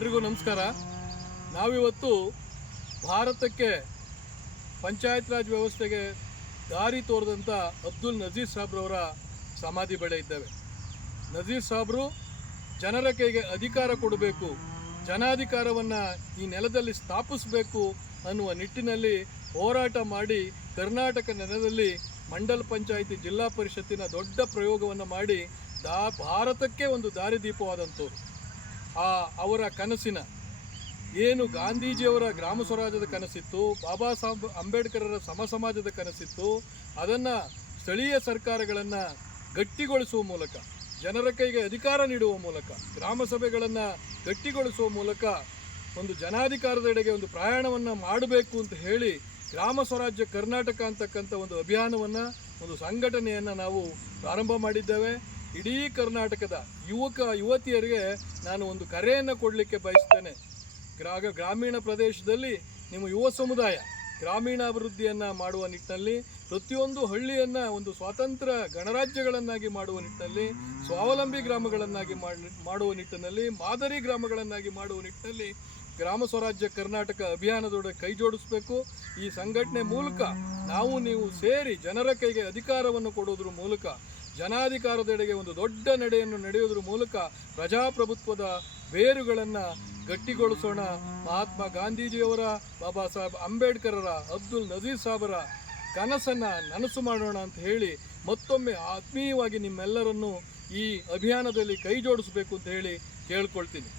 ಎಲ್ರಿಗೂ ನಮಸ್ಕಾರ. ನಾವಿವತ್ತು ಭಾರತಕ್ಕೆ ಪಂಚಾಯತ್ ರಾಜ್ ವ್ಯವಸ್ಥೆಗೆ ದಾರಿ ತೋರಿದಂಥ ಅಬ್ದುಲ್ ನಜೀರ್ ಸಾಬ್ರವರ ಸಮಾಧಿ ಬಳಿ ಇದ್ದೇವೆ. ನಜೀರ್ ಸಾಬ್ರು ಜನರ ಕೈಗೆ ಅಧಿಕಾರ ಕೊಡಬೇಕು, ಜನಾಧಿಕಾರವನ್ನು ಈ ನೆಲದಲ್ಲಿ ಸ್ಥಾಪಿಸಬೇಕು ಅನ್ನುವ ನಿಟ್ಟಿನಲ್ಲಿ ಹೋರಾಟ ಮಾಡಿ ಕರ್ನಾಟಕ ನೆಲದಲ್ಲಿ ಮಂಡಲ ಪಂಚಾಯಿತಿ ಜಿಲ್ಲಾ ಪರಿಷತ್ತಿನ ದೊಡ್ಡ ಪ್ರಯೋಗವನ್ನು ಮಾಡಿ ಭಾರತಕ್ಕೆ ಒಂದು ದಾರಿದೀಪವಾದಂಥವ್ರು. ಅವರ ಕನಸಿನ ಏನು ಗಾಂಧೀಜಿಯವರ ಗ್ರಾಮ ಸ್ವರಾಜ್ಯದ ಕನಸಿತ್ತು, ಬಾಬಾ ಸಾಹೇಬ್ ಅಂಬೇಡ್ಕರರ ಸಮಾಜದ ಕನಸಿತ್ತು, ಅದನ್ನು ಸ್ಥಳೀಯ ಸರ್ಕಾರಗಳನ್ನು ಗಟ್ಟಿಗೊಳಿಸುವ ಮೂಲಕ, ಜನರ ಕೈಗೆ ಅಧಿಕಾರ ನೀಡುವ ಮೂಲಕ, ಗ್ರಾಮ ಸಭೆಗಳನ್ನು ಗಟ್ಟಿಗೊಳಿಸುವ ಮೂಲಕ ಒಂದು ಜನಾಧಿಕಾರದೆಡೆಗೆ ಒಂದು ಪ್ರಯಾಣವನ್ನು ಮಾಡಬೇಕು ಅಂತ ಹೇಳಿ ಗ್ರಾಮ ಸ್ವರಾಜ್ಯ ಕರ್ನಾಟಕ ಅಂತಕ್ಕಂಥ ಒಂದು ಅಭಿಯಾನವನ್ನು, ಒಂದು ಸಂಘಟನೆಯನ್ನು ನಾವು ಪ್ರಾರಂಭ ಮಾಡಿದ್ದೇವೆ. ಇಡೀ ಕರ್ನಾಟಕದ ಯುವತಿಯರಿಗೆ ನಾನು ಒಂದು ಕರೆಯನ್ನು ಕೊಡಲಿಕ್ಕೆ ಬಯಸ್ತೇನೆ. ಗ್ರಾಮೀಣ ಪ್ರದೇಶದಲ್ಲಿ ನಿಮ್ಮ ಯುವ ಸಮುದಾಯ ಗ್ರಾಮೀಣಾಭಿವೃದ್ಧಿಯನ್ನು ಮಾಡುವ ನಿಟ್ಟಿನಲ್ಲಿ, ಪ್ರತಿಯೊಂದು ಹಳ್ಳಿಯನ್ನು ಒಂದು ಸ್ವಾತಂತ್ರ್ಯ ಗಣರಾಜ್ಯಗಳನ್ನಾಗಿ ಮಾಡುವ ನಿಟ್ಟಿನಲ್ಲಿ, ಸ್ವಾವಲಂಬಿ ಗ್ರಾಮಗಳನ್ನಾಗಿ ಮಾಡುವ ನಿಟ್ಟಿನಲ್ಲಿ, ಮಾದರಿ ಗ್ರಾಮಗಳನ್ನಾಗಿ ಮಾಡುವ ನಿಟ್ಟಿನಲ್ಲಿ ಗ್ರಾಮ ಸ್ವರಾಜ್ಯ ಕರ್ನಾಟಕ ಅಭಿಯಾನದೊಳಗೆ ಕೈ ಜೋಡಿಸಬೇಕು. ಈ ಸಂಘಟನೆ ಮೂಲಕ ನಾವು ನೀವು ಸೇರಿ ಜನರ ಕೈಗೆ ಅಧಿಕಾರವನ್ನು ಕೊಡೋದ್ರ ಮೂಲಕ, ಜನಾಧಿಕಾರದೆಡೆಗೆ ಒಂದು ದೊಡ್ಡ ನಡೆಯನ್ನು ನಡೆಯೋದ್ರ ಮೂಲಕ ಪ್ರಜಾಪ್ರಭುತ್ವದ ಬೇರುಗಳನ್ನು ಗಟ್ಟಿಗೊಳಿಸೋಣ. ಮಹಾತ್ಮ ಗಾಂಧೀಜಿಯವರ, ಬಾಬಾ ಸಾಹೇಬ್ ಅಂಬೇಡ್ಕರರ, ಅಬ್ದುಲ್ ನಜೀರ್ ಸಾಬರ ಕನಸನ್ನು ನನಸು ಮಾಡೋಣ ಅಂತ ಹೇಳಿ ಮತ್ತೊಮ್ಮೆ ಆತ್ಮೀಯವಾಗಿ ನಿಮ್ಮೆಲ್ಲರನ್ನು ಈ ಅಭಿಯಾನದಲ್ಲಿ ಕೈ ಜೋಡಿಸಬೇಕು ಅಂತ ಹೇಳಿ ಕೇಳ್ಕೊಳ್ತೀನಿ.